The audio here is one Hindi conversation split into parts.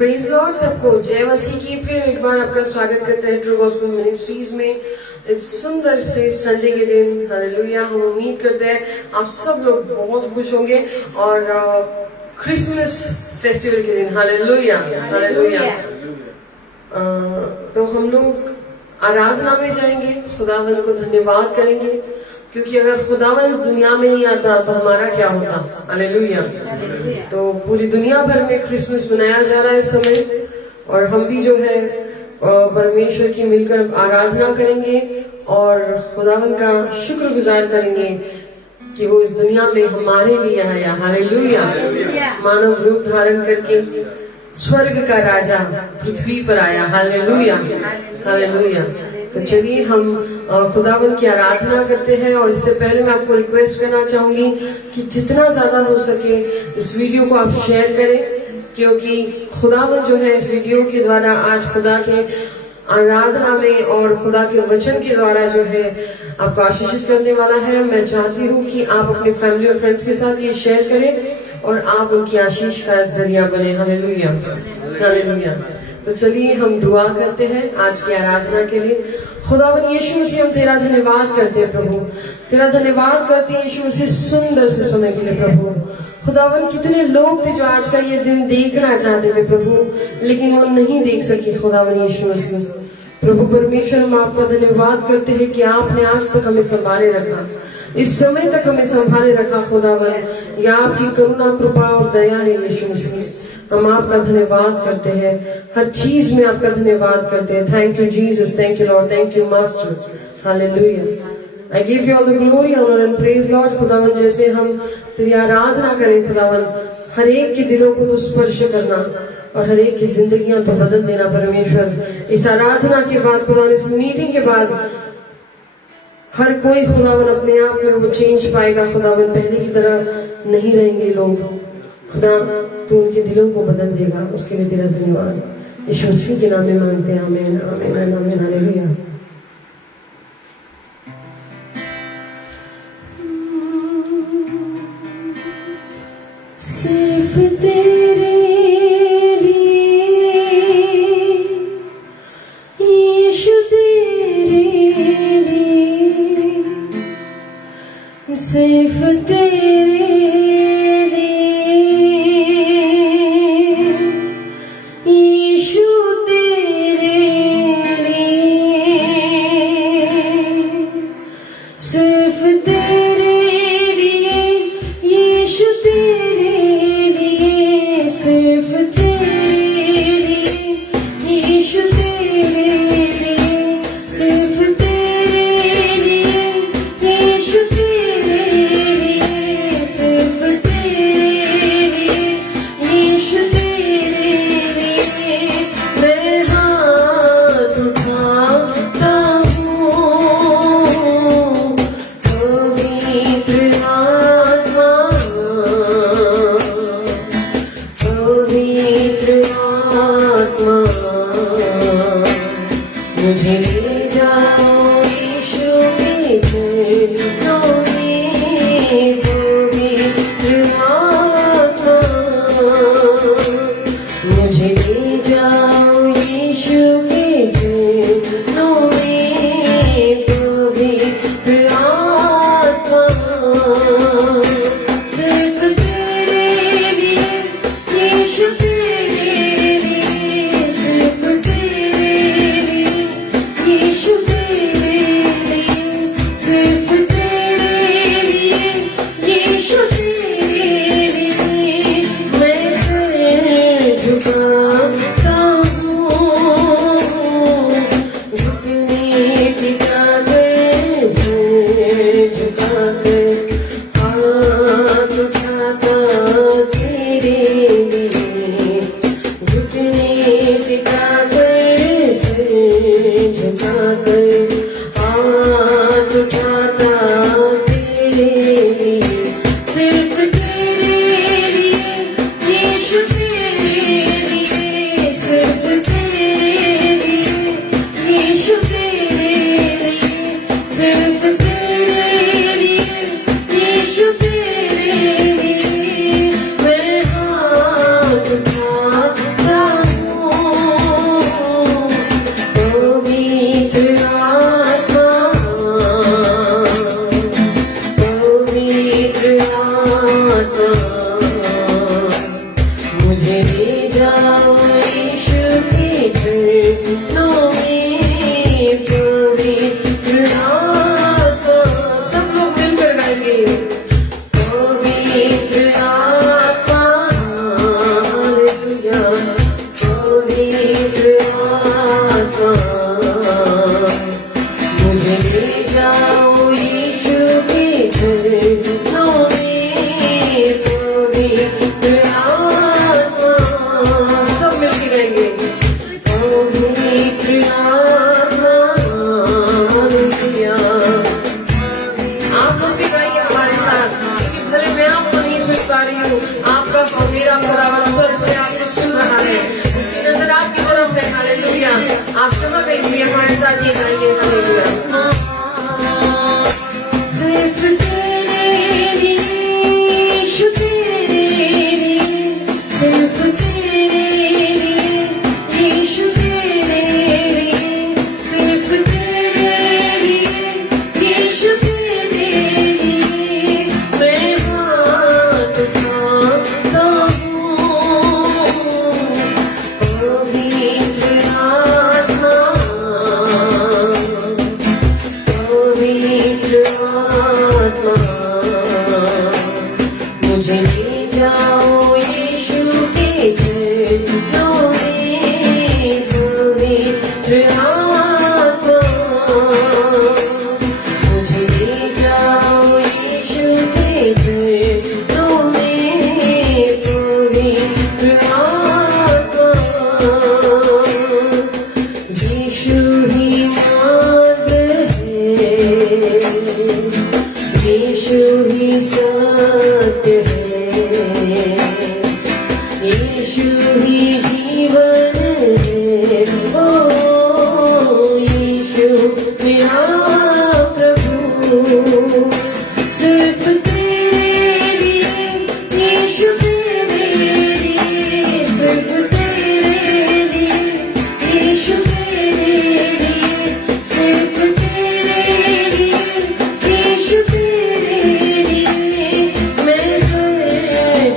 प्रेज लॉर्ड सबको जय मसीह की। फिर एक बार आपका स्वागत करते हैं ट्रू गॉस्पेल मिनिस्ट्रीज में इस सुंदर से संडे के दिन। हालेलुया। हम उम्मीद करते हैं आप सब लोग बहुत खुश होंगे और क्रिसमस फेस्टिवल के दिन। Hallelujah hallelujah. तो हम लोग आराधना में जाएंगे, खुदावन को धन्यवाद करेंगे, क्योंकि अगर खुदावन इस दुनिया में नहीं आता तो हमारा क्या होता। हालेलुया। तो पूरी दुनिया भर में क्रिसमस मनाया जा रहा है इस समय, और हम भी जो है परमेश्वर की मिलकर आराधना करेंगे और खुदावन का शुक्रगुजार करेंगे कि वो इस दुनिया में हमारे लिए आया। हालेलुया। मानव रूप धारण करके स्वर्ग का राजा पृथ्वी पर आया। Hallelujah hallelujah. तो चलिए हम खुदावन की आराधना करते हैं, और इससे पहले मैं आपको रिक्वेस्ट करना चाहूंगी कि जितना ज्यादा हो सके इस वीडियो को आप शेयर करें, क्योंकि खुदावन जो है इस वीडियो के द्वारा आज खुदा के आराधना में और खुदा के वचन के द्वारा जो है आपको आशीषित करने वाला है। मैं चाहती हूँ कि आप अपने फैमिली और फ्रेंड्स के साथ ये शेयर करें और आप उनकी आशीष का जरिया बने। Hallelujah hallelujah. तो चलिए हम दुआ करते हैं आज की आराधना के लिए। खुदावन यीशु मसीह, हम तेरा धन्यवाद करते हैं प्रभु, तेरा धन्यवाद करते हैं यीशु मसीह सुंदर से समय के लिए प्रभु। खुदावन कितने लोग थे जो आज का ये दिन देखना चाहते थे प्रभु, लेकिन वो नहीं देख सके। खुदावन यीशु मसीह प्रभु परमेश्वर, हम आपका धन्यवाद करते हैं कि आपने आज तक हमें संभाले रखा, इस समय तक हमें संभाले रखा। खुदावन यह आपकी करुणा कृपा और दया है यीशु मसीह। हम आपका धन्यवाद करते हैं, हर चीज में आपका धन्यवाद करते हैं। Thank you Jesus, thank you Lord, thank you master. Hallelujah. I give you all the glory honour and praise Lord. खुदावन जैसे हम तेरी आराधना करें खुदावन, हर एक के दिलों को तो स्पर्श करना और हर एक की जिंदगियां तो बदल देना परमेश्वर। इस आराधना के बाद खुदावन, इस मीटिंग के बाद हर कोई खुदावन अपने आप में वो चेंज पाएगा। खुदावन पहले की तरह नहीं रहेंगे लोग, खुदा तू उनके दिलों को बदल देगा। उसके लिए तेरा धन्यवाद यीशु मसीह के नाम में मांगते हैं। आमीन आमीन आमीन। हालेलुया। सिर्फ तेरे लिए यीशु, तेरे लिए, सिर्फ तेरे पवित्र आत्मा मुझे ले जाओ यीशु के चरणों में। पवित्र आत्मा सब मिलके गाएंगे। पवित्र आत्मा आप लोग भी गाइए हमारे साथ, क्योंकि भले मैं आपको नहीं सुन पा रही हूँ, आपका और मेरा खुदावन स्वर्ग से आपको सुन रहा है, उसकी नजर आपकी तरफ है। हालेलुया। आप सब कहिए हमारे साथ ये गाइए। हालेलुया। सिर्फ तेरे लिए यीशु, तेरे लिए, सिर्फ तेरे लिए यीशु, तेरे लिए, सिर्फ तेरे लिए यीशु, तेरे लिए मैं हाथ उठाता हूँ। पवित्र आत्मा, पवित्र आत्मा मुझे ले जाओ यीशु के चरणों में। पवित्र आत्मा मुझे ले जाओ यीशु के चरणों में। पवित्र आत्मा यीशु ही मार्ग है, यीशु ही सत्य है, यीशु ही जीवन है। ओ यीशु मेरा प्रभु, सिर्फ तेरे लिए यीशु, तेरे लिए, सिर्फ तेरे लिए यीशु, तेरे लिए, सिर्फ तेरे लिए यीशु, तेरे लिए मैं सर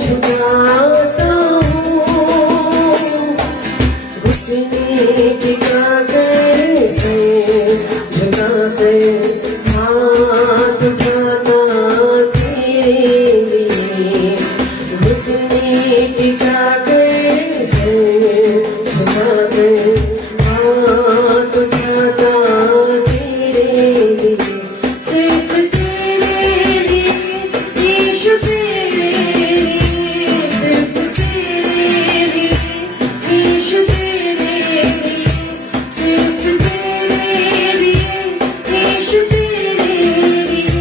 झुकाता हूँ। घुटने टिका कर सर झुका कर हाथ उठाता तेरे लिए। घुटने टिका कर सर झुका कर हाथ उठाता तेरे लिए। सिर्फ तेरे लिए यीशु, तेरे लिए, सिर्फ तेरे लिए यीशु, तेरे लिए, सिर्फ तेरे लिए यीशु, तेरे लिए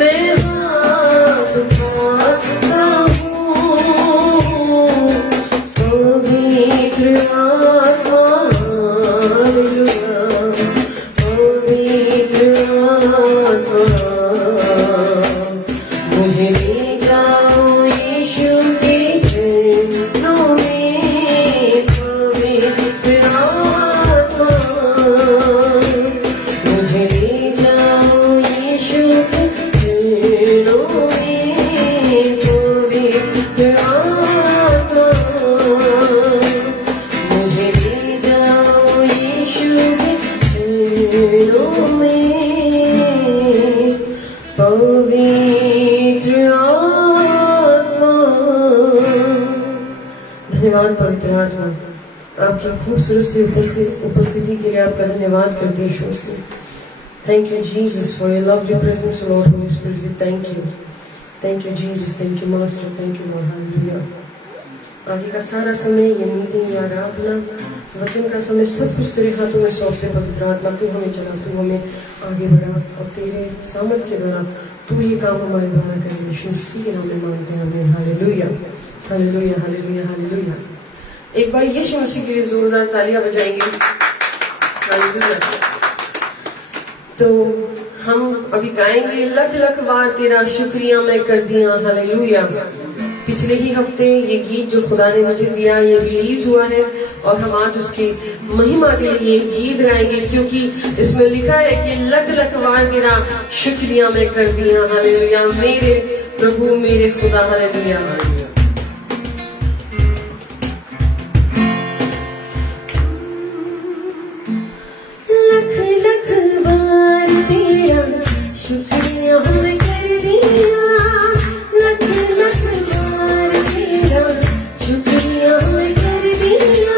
मैं हाथ उठाता हूँ। पवित्र आत्मा, हालेलुया। पवित्र आत्मा मुझे ले जाओ यीशु के चरणों में। पवित्र आत्मा मुझे ले जाओ यीशु के चरणों में। पवित्र आत्मा मुझे ले जाओ यीशु के चरणों में। पवित्र आत्मा। धन्यवाद पवित्र आत्मा, आपकी खूबसूरत सी उपस्थिति के लिए आपका धन्यवाद करते हैं यीशु मसीह। Thank you Jesus for your lovely presence, Lord Holy Spirit. We thank you. Thank you Jesus. Thank you Master. Thank you Lord. Hallelujah. आगे का सारा समय ये मीटिंग, ये आराधना, वचन का समय सब कुछ तेरे हाथों में सौंपते पवित्र आत्मा। तू हमें चला, तू हमें आगे बढ़ा और तेरे सामर्थ के द्वारा तू ये काम हमारे द्वारा करे। यीशु मसीह के नाम में मांगते हैं हमें। Hallelujah, hallelujah, hallelujah, hallelujah. एक बार यीशु मसीह के लिए जोरदार तालियां बजाएंगे। हालेलुया। तो हम अभी गाएंगे लख लख बार तेरा शुक्रिया मैं कर दिया। हालेलुया। पिछले ही हफ्ते ये गीत जो खुदा ने मुझे दिया ये रिलीज हुआ है और हम आज उसकी महिमा के लिए गीत गाएंगे, क्योंकि इसमें लिखा है कि लख लख बार तेरा शुक्रिया मैं कर दिया। हालेलुया। मेरे प्रभु मेरे खुदा। हालेलुया। शुक्रिया मैं कर दिया,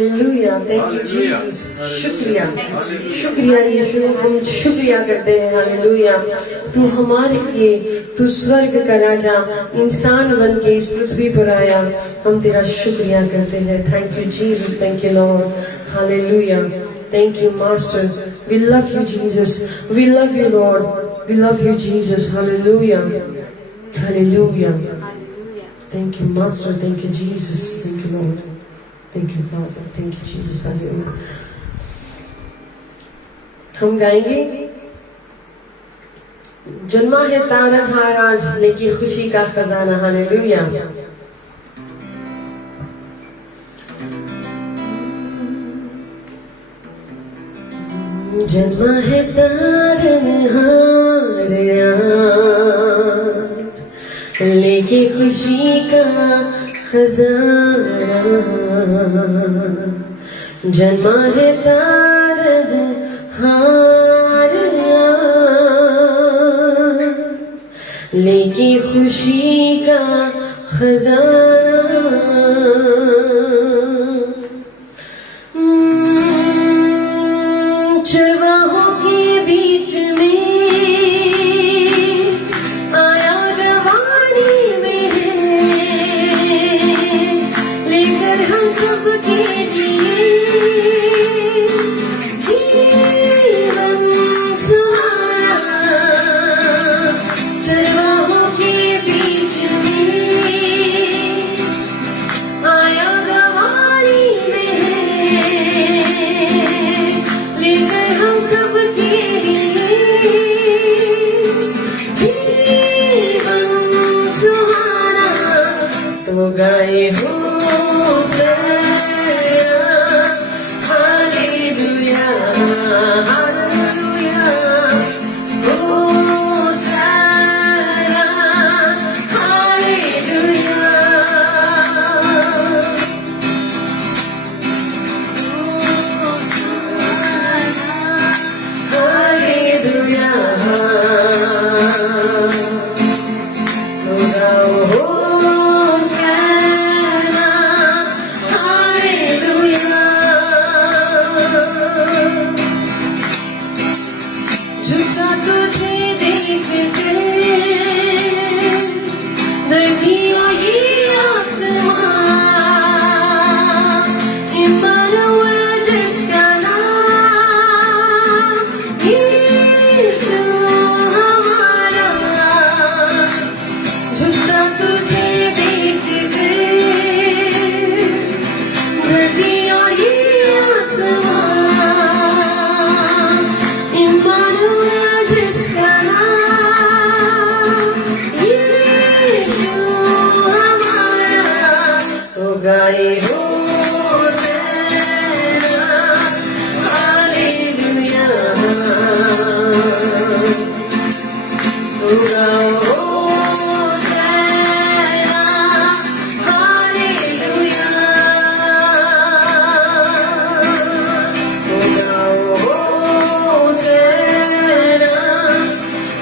हालेलुया, थैंक यू जीसस। शुक्रिया, शुक्रिया यीशु, हम शुक्रिया करते हैं। हालेलुया, तू हमारे लिए, तू स्वर्ग का राजा इंसान बन के इस पृथ्वी पर आया। हम तेरा शुक्रिया करते हैं। Thank you Jesus, thank you lord. Hallelujah, thank you master. We love you Jesus, we love you lord, we love you Jesus. Hallelujah, hallelujah, thank you master, thank you Jesus, thank you Lord, thank you father, thank you Jesus. Hallelujah. हम गाएंगे जन्मा है तारनहार आज, लेके खुशी का खजाना। हालेलुया, जन्मा है तारनहार आज, लेके खुशी का खजाना। जन्मा है तारनहार आज, लेके खुशी का खजाना। चरवाहों के बीच में आया, रवानी में है, लेकर हम सबके लिए जीवन सुहाना। चरवाहों के बीच में आया, रवानी में है, लेकर हम सबके लिए जीवन सुहाना। तो गाए hosanna, hallelujah, hallelujah, hosanna, hallelujah. Hallelujah, Hosanna, Hallelujah। झुका तुझे देखते धरती और ये आसमां, इम्मानुएल जिसका नाम यीशु हमारा। झुका तुझे देखते धरती और ये आसमां, इम्मानुएल जिसका नाम यीशु हमारा। तो गाए होसैना, हालेलुया, तो गाओ होसैना, हालेलुया, तो गाओ होसैना,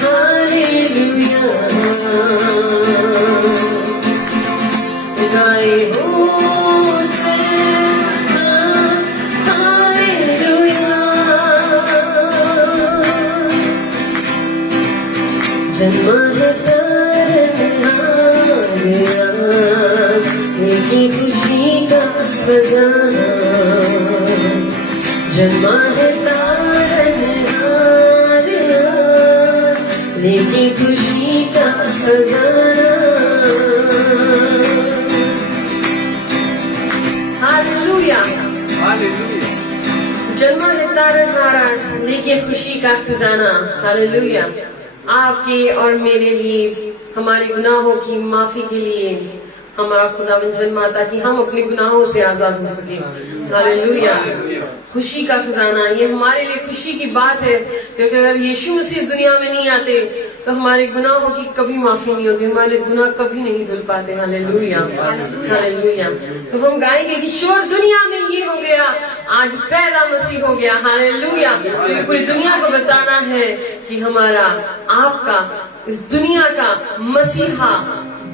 हालेलुया, गाए होसैना, हालेलुया। जन्मा है तारनहार आज, लेके खुशी का खजाना। जन्मा है तारनहार आज, लेके खुशी का खजाना। हालेलुया, जन्मा है तारनहार आज, लेके खुशी का खजाना। हालेलुया, आपके और मेरे लिए, हमारे गुनाहों की माफी के लिए हमारा खुदावंद जन्मा, ताकि हम अपने गुनाहों से आजाद हो सके। हालेलुया, खुशी का खजाना, ये हमारे लिए खुशी की बात है क्योंकि अगर यीशु मसीह इस दुनिया में नहीं आते तो हमारे गुनाहों की कभी माफी नहीं होती, हमारे गुनाह कभी नहीं धुल पाते। Hallelujah, hallelujah. तो हम गाएंगे कि शोर दुनिया में ये हो गया, आज पैदा मसीह हो गया। हालेलुया, तो पूरी दुनिया को बताना है कि हमारा आपका इस दुनिया का मसीहा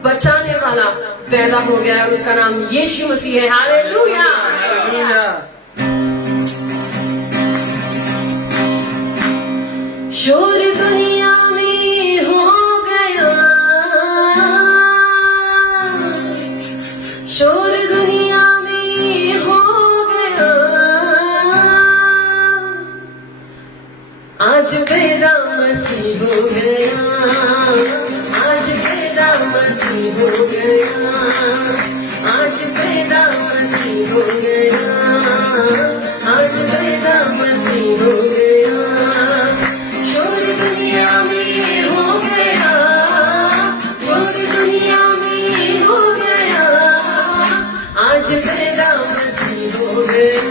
बचाने वाला पैदा हो गया है, उसका नाम यीशु मसीह है। हालेलुया। शोर दुनिया में हो गया, शोर दुनिया में हो गया, आज पैदा मसीह हो गया, आज पैदा मसीह हो गया, आज पैदा मसीह हो गया, आज पैदा मसीह हो गया। शोर दुनिया में हो गया, शोर दुनिया में हो गया, आज पैदा मसीह हो गया,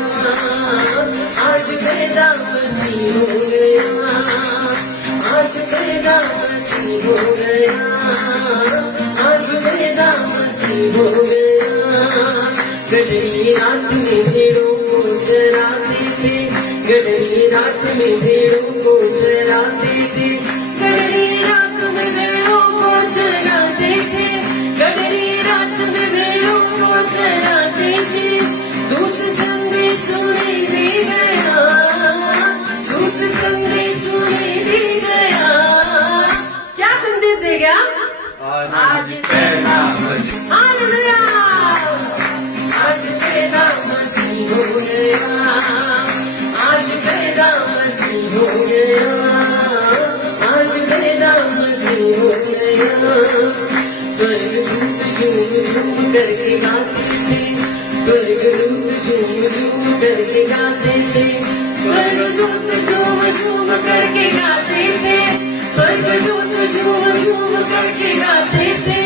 आज पैदा मसीह हो गया, आज पैदा मसीह हो गया, आज पैदा मसीह हो गया। गडरी रात में भेड़ों को चराते थे, गडरी रात में भेड़ों को चराते थे, गडरी रात में भेड़ों को चराते थे, गडरी रात में भेड़ों को चराते थे। दूत संदेश सुने दे गया, दूत संदेश सुने दे गया। क्या संदेश दे गया? आज पैदा मसीह, हालेलुया, आज पैदा मसीह हो गया, आज पैदा मसीह हो गया, आज पैदा मसीह हो गया। स्वर्गदूत झूम झूम करके गाते थे, स्वर्गदूत झूम झूम करके गाते थे, स्वर्गदूत झूम झूम करके गाते थे, स्वर्गदूत झूम झूम करके गाते थे।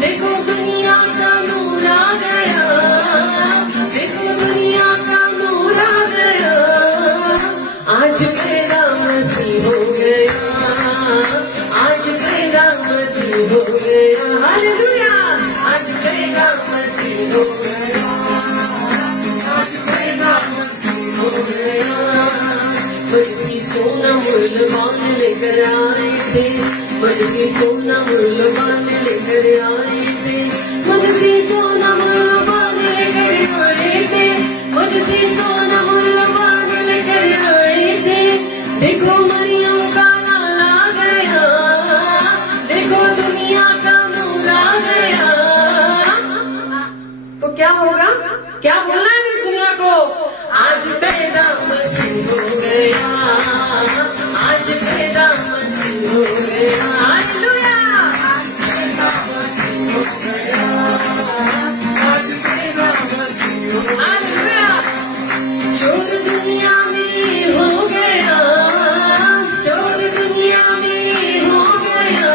देखो दुनिया का नूर आ गया, देखो दुनिया का नूर आ गया, आज पैदा मसीह हो गया, आज पैदा मसीह हो गया। हालेलुया, आज पैदा मसीह हो गया, आज पैदा मसीह हो गया। बल्कि सोना मूल्यवान लेकर आए थे, बल्कि सोना मूल्यवान लेकर आए थे, मुझसे सोना मूल्यवान लेकर आए थे, मुझसे सोना मूल्यवान लेकर आए थे। देखो मरियम का लाल आ गया, देखो दुनिया का नूर आ गया। तो क्या होगा? क्या बोलना है इस दुनिया को? आज पैदा मसीह हो गया, आज पैदा मसीह हो गया। हालेलुया, आज पैदा मसीह हो गया, आज पैदा मसीह हो गया। हालेलुया, शोर दुनिया में हो गया, शोर दुनिया में हो गया,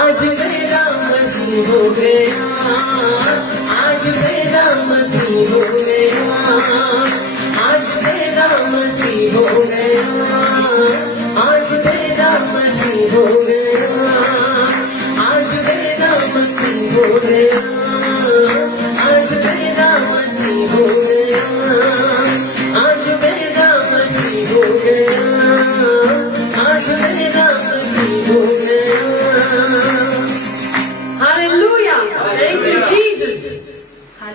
आज पैदा मसीह हो गया, आज पैदा मसीह हो गया, आज पैदा मसीह हो गया, आज पैदा मसीह हो गया, आज पैदा मसीह हो गया, आज पैदा मसीह हो गया, आज पैदा मसीह हो गया, आज पैदा मसीह हो गया। Hallelujah, thank you Jesus.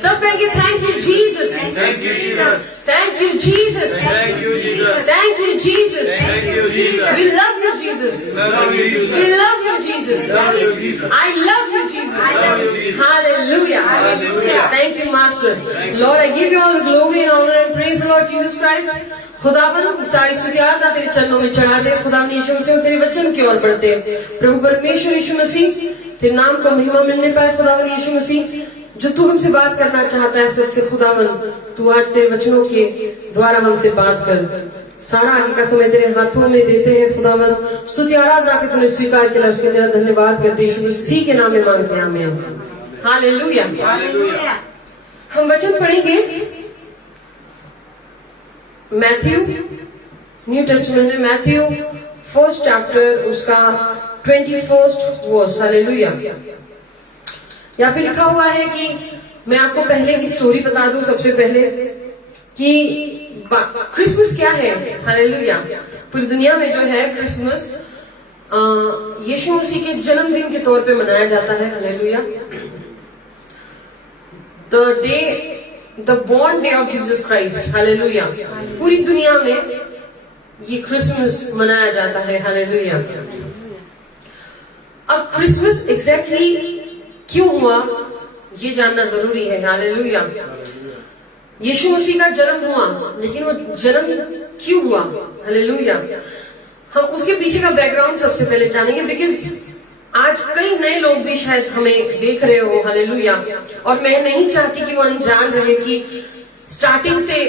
सब कहेंगे thank you Jesus, Thank you, Jesus. Thank you Jesus, Thank you, Jesus. Thank you Jesus, Thank you, Jesus. we love you Jesus, Love you, Jesus. we love you Jesus, Love you, Jesus. I love you Jesus, Love you, Jesus. hallelujah, Hallelujah. thank you master, Thank you. Lord I give you all the glory and honor and praise the Lord Jesus Christ। खुदावन सारी स्तुतियार्ता तेरे चरणों में चढ़ा दे। खुदा ने यीशु मसीह तेरे वचन की ओर बढ़ते, प्रभु परमेश्वर यीशु मसीह तेरे नाम को महिमा मिलने पाए। खुदावन यीशु मसीह जो तू हमसे बात करना चाहता है सबसे, खुदावन तू आज तेरे वचनों के द्वारा हमसे बात कर। सारा आगे का समय तेरे हाथों में देते हैं खुदावन। स्तुति आराधना के तूने स्वीकार किया, उसके लिए धन्यवाद करते यीशु मसीह के नाम में मांगते हैं, आमीन। Hallelujah, Hallelujah. हम वचन पढ़ेंगे मैथ्यू, न्यू टेस्टमेंट में मैथ्यू 1st चैप्टर उसका 21st वर्स। हालेलुया। यहाँ पे लिखा हुआ है कि मैं आपको पहले की स्टोरी बता दूं सबसे पहले कि क्रिसमस क्या है। हालेलुया। पूरी दुनिया में जो है क्रिसमस यीशु मसीह के जन्मदिन के तौर पे मनाया जाता है। Hallelujah. The born day of Jesus Christ. Hallelujah. पूरी दुनिया में ये क्रिसमस मनाया जाता है। हालेलुया। अब क्रिसमस एग्जैक्टली क्यों हुआ ये जानना जरूरी है। हालेलुया। यीशु मसीह का जन्म हुआ, लेकिन वो जन्म क्यों हुआ? हालेलुया। हम उसके पीछे का बैकग्राउंड सबसे पहले जानेंगे, बिकॉज आज कई नए लोग भी शायद हमें देख रहे हो। हालेलुया। और मैं नहीं चाहती कि वो अनजान रहे कि स्टार्टिंग से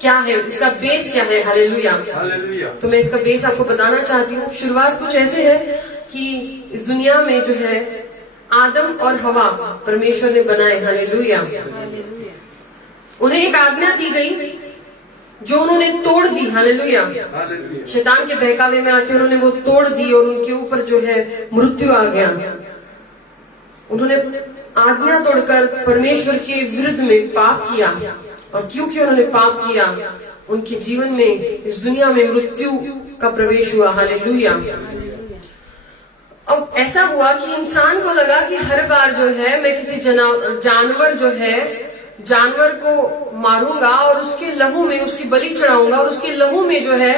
क्या है, इसका बेस क्या है। हालेलुया। तो मैं इसका बेस आपको बताना चाहती हूँ। शुरुआत कुछ ऐसे है कि इस दुनिया में जो है आदम और हवा परमेश्वर ने बनाए। हालेलुया। उन्हें एक आज्ञा दी गई जो उन्होंने तोड़ दी। हालेलुया। शैतान के बहकावे में आके उन्होंने वो तोड़ दी और उनके ऊपर जो है मृत्यु आ गया। उन्होंने आज्ञा तोड़कर परमेश्वर के विरुद्ध में पाप किया, और क्योंकि उन्होंने पाप किया उनके जीवन में, इस दुनिया में मृत्यु का प्रवेश हुआ। हालेलुया। अब ऐसा हुआ कि इंसान को लगा कि हर बार जो है मैं किसी जानवर को मारूंगा और उसके लहू में उसकी बलि चढ़ाऊंगा, और उसके लहू में जो है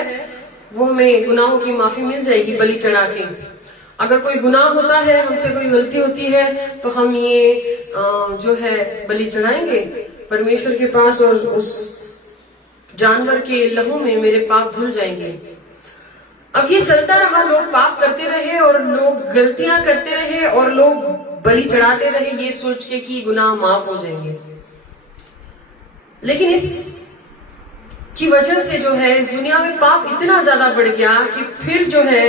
वो हमें गुनाहों की माफी मिल जाएगी बलि चढ़ा के। अगर कोई गुनाह होता है, हमसे कोई गलती होती है, तो हम ये जो है बलि चढ़ाएंगे परमेश्वर के पास, और उस जानवर के लहू में मेरे पाप धुल जाएंगे। अब ये चलता रहा, लोग पाप करते रहे और लोग गलतियां करते रहे और लोग बलि चढ़ाते रहे ये सोच के कि गुनाह माफ हो जाएंगे। लेकिन इस की वजह से जो है इस दुनिया में पाप इतना ज्यादा बढ़ गया कि फिर जो है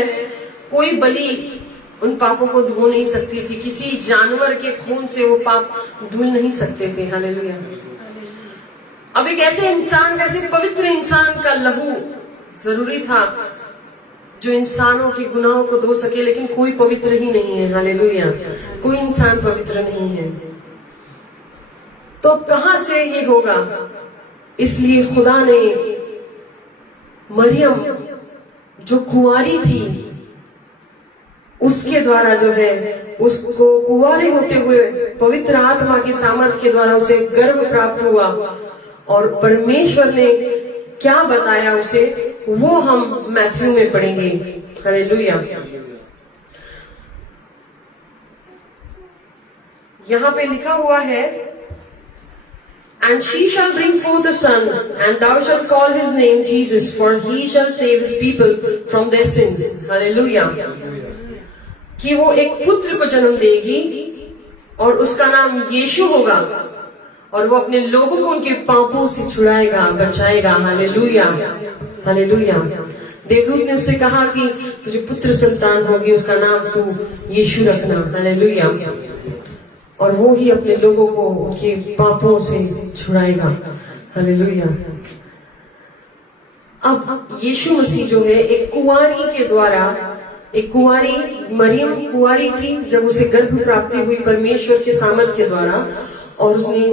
कोई बलि उन पापों को धो नहीं सकती थी। किसी जानवर के खून से वो पाप धुल नहीं सकते थे। हालेलुया। अब एक ऐसे इंसान का, ऐसे पवित्र इंसान का लहू जरूरी था जो इंसानों के गुनाहों को धो सके, लेकिन कोई पवित्र ही नहीं है। हालेलुया। कोई इंसान पवित्र नहीं है, तो अब कहां से ये होगा? इसलिए खुदा ने मरियम जो कुंवारी थी उसके द्वारा जो है उसको कुंवारे होते हुए पवित्र आत्मा के सामर्थ्य के द्वारा उसे गर्भ प्राप्त हुआ, और परमेश्वर ने क्या बताया उसे वो हम मैथ्यू में पढ़ेंगे। हालेलुया। यहां पे लिखा हुआ है, And she shall bring forth a son, and thou shalt call his name Jesus, for he shall save his people from their sins. Hallelujah. कि वो एक पुत्र को जन्म देगी और उसका नाम यीशु होगा, और वो अपने लोगों को उनके पापों से छुड़ाएगा, बचाएगा। हालेलुया। हालेलुया। देवदूत ने उससे कहा कि तुझे पुत्र संतान होगी, उसका नाम तू यीशु रखना। हालेलुया। और वो ही अपने लोगों को उनके पापों से छुड़ाएगा। हालेलुया। अब यीशु मसीह जो है एक कुंवारी के द्वारा, एक कुंवारी मरियम कुंवारी थी जब उसे गर्भ प्राप्ति हुई परमेश्वर के सामर्थ के द्वारा, और उसने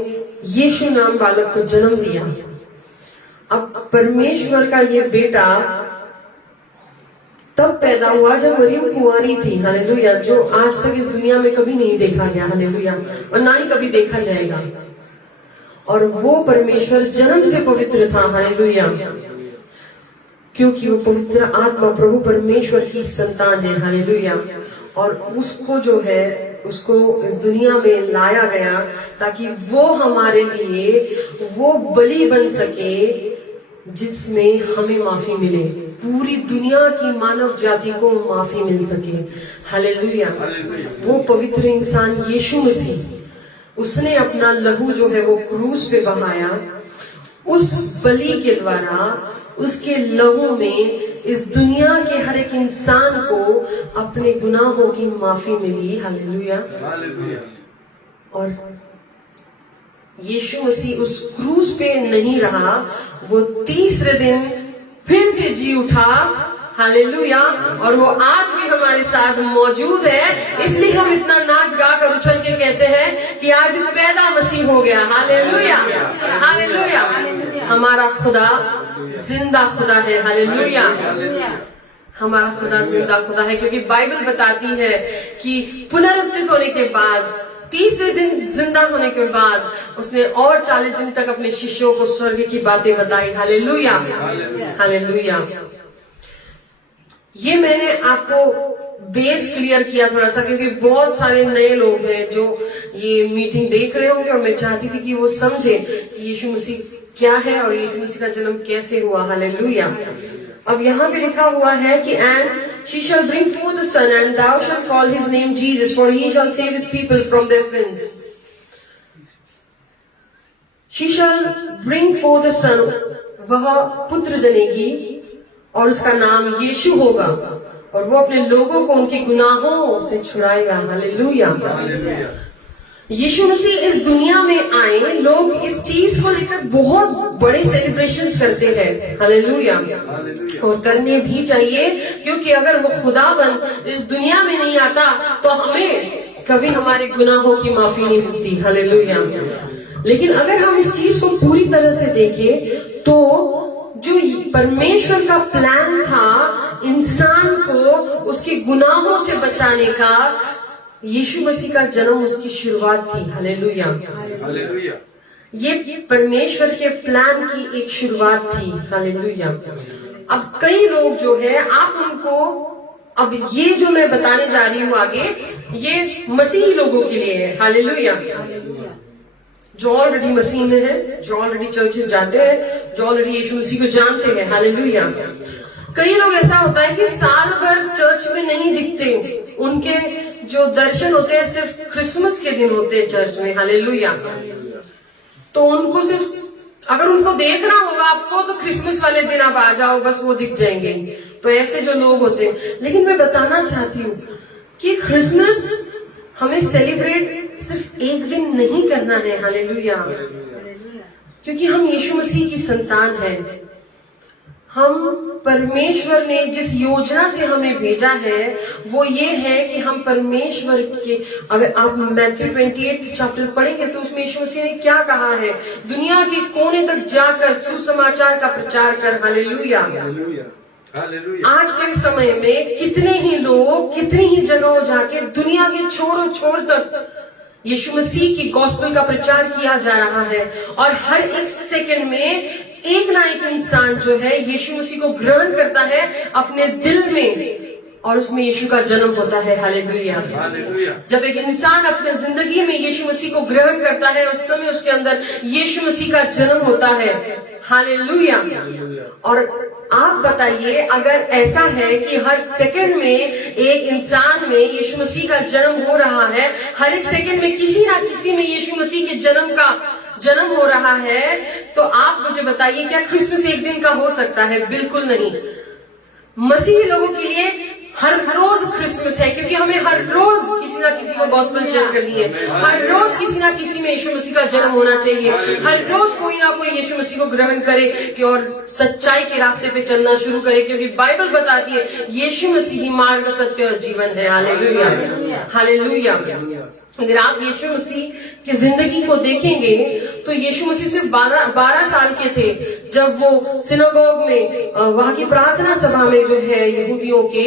यीशु नाम बालक को जन्म दिया। अब परमेश्वर का ये बेटा तब पैदा हुआ जब मरियम कुंवारी थी। हालेलुया। जो आज तक इस दुनिया में कभी नहीं देखा गया। हालेलुया। और ना ही कभी देखा जाएगा। और वो परमेश्वर जन्म से पवित्र था। हालेलुया। क्योंकि वो पवित्र आत्मा प्रभु परमेश्वर की संतान है। हालेलुया। और उसको जो है उसको इस दुनिया में लाया गया ताकि वो हमारे लिए वो बलि बन सके जिसमें हमें माफी मिले, पूरी दुनिया की मानव जाति को माफी मिल सके। हालेलुया। वो पवित्र इंसान यीशु मसीह, उसने अपना लहू जो है वो क्रूस पे बहाया। उस बलि के द्वारा, उसके लहू में इस दुनिया के हर एक इंसान को अपने गुनाहों की माफी मिली। हालेलुया। और यीशु मसीह उस क्रूस पे नहीं रहा, वो तीसरे दिन फिर से जी उठा। हालेलुया। और वो आज भी हमारे साथ मौजूद है, इसलिए हम इतना नाच गा कर उछल के कहते हैं कि आज पैदा मसीह हो गया। हालेलुया। हालेलुया। हमारा खुदा जिंदा खुदा है। हालेलुया। हमारा खुदा जिंदा खुदा है, क्योंकि बाइबल बताती है कि पुनरुत्थित होने के बाद, तीसरे दिन जिंदा होने के बाद उसने और 40 दिन तक अपने शिष्यों को स्वर्ग की बातें बताई। Hallelujah, hallelujah. ये मैंने आपको बेस क्लियर किया थोड़ा सा, क्योंकि बहुत सारे नए लोग हैं जो ये मीटिंग देख रहे होंगे, और मैं चाहती थी कि वो समझे कि यीशु मसीह क्या है और यीशु मसीह का जन्म कैसे हुआ। हालेलुया। अब यहाँ पे लिखा हुआ है कि and she shall bring forth a son and thou shall call his name Jesus for he shall save his people from their sins. She shall bring forth a son, वह पुत्र जनेगी और उसका नाम यीशु होगा, और वो अपने लोगों को उनके गुनाहों से छुड़ाएगा। हालेलुया। यीशु मसीह इस दुनिया में आए, लोग इस चीज को लेकर बहुत बड़े सेलिब्रेशंस करते हैं। हालेलुया। और करने भी चाहिए, क्योंकि अगर वो खुदाबंद इस दुनिया में नहीं आता तो हमें कभी हमारे गुनाहों की माफी नहीं मिलती। हालेलुया। लेकिन अगर हम इस चीज को पूरी तरह से देखें तो जो परमेश्वर का प्लान था इंसान को उसके गुनाहों से बचाने का, यीशु मसीह का जन्म उसकी शुरुआत थी। Hallelujah, hallelujah. ये परमेश्वर के प्लान की एक शुरुआत थी। हालेलुया। अब कई लोग जो है, आप उनको, अब ये जो मैं बताने जा रही हूँ आगे, ये मसीही लोगों के लिए है। हालेलुया। जो ऑलरेडी मसीह में है, जो ऑलरेडी चर्चेस जाते हैं, जो ऑलरेडी यीशु मसीह को जानते हैं। हालेलुया। कई लोग ऐसा होता है कि साल भर चर्च में नहीं दिखते, उनके जो दर्शन होते हैं सिर्फ क्रिसमस के दिन होते हैं चर्च में। हालेलुया। तो उनको सिर्फ, अगर उनको देखना होगा आपको तो क्रिसमस वाले दिन आप आ जाओ, बस वो दिख जाएंगे। तो ऐसे जो लोग होते हैं, लेकिन मैं बताना चाहती हूँ कि क्रिसमस हमें सेलिब्रेट सिर्फ एक दिन नहीं करना है। हालेलुया। क्योंकि हम यीशु मसीह की संतान हैं। हम, परमेश्वर ने जिस योजना से हमें भेजा है वो ये है कि हम परमेश्वर के, अगर आप मैथ्यू 28 चैप्टर पढ़ेंगे तो उसमें यीशु मसीह ने क्या कहा है, दुनिया के कोने तक जाकर सुसमाचार का प्रचार कर। हालेलुया। आज के समय में कितने ही लोग कितनी ही जगहों जाके दुनिया के छोर छोर तक यीशु मसीह की गॉस्पेल का प्रचार किया जा रहा है, और हर एक सेकंड में एक ना एक इंसान जो है यीशु मसीह को ग्रहण करता है अपने दिल में, और उसमें यीशु का जन्म होता है। हालेलुया। जब एक इंसान अपने जिंदगी में यीशु मसीह को ग्रहण करता है, उस समय उसके अंदर यीशु मसीह का जन्म होता है। हालेलुया। और आप बताइए, अगर ऐसा है कि हर सेकंड में एक इंसान में यीशु मसीह का जन्म हो रहा है, हर एक सेकंड में किसी ना किसी में यीशु मसीह के जन्म हो रहा है, तो आप मुझे बताइए क्या क्रिसमस एक दिन का हो सकता है? बिल्कुल नहीं। मसीही लोगों के लिए हर रोज क्रिसमस है, क्योंकि हमें हर रोज किसी ना किसी को गॉस्पेल शेयर करनी है, हर रोज किसी ना किसी में यीशु मसीह का जन्म होना चाहिए, हर रोज कोई ना कोई यीशु मसीह को ग्रहण करे कि और सच्चाई के रास्ते पे चलना शुरू करे, क्योंकि बाइबल बताती है यीशु मसीह ही मार्ग, सत्य और जीवन है। Hallelujah, hallelujah. अगर आप यीशु मसीह की जिंदगी को देखेंगे तो यीशु मसीह सिर्फ 12 साल के थे जब वो सिनेगोग में, वहां की प्रार्थना सभा में जो है यहूदियों के,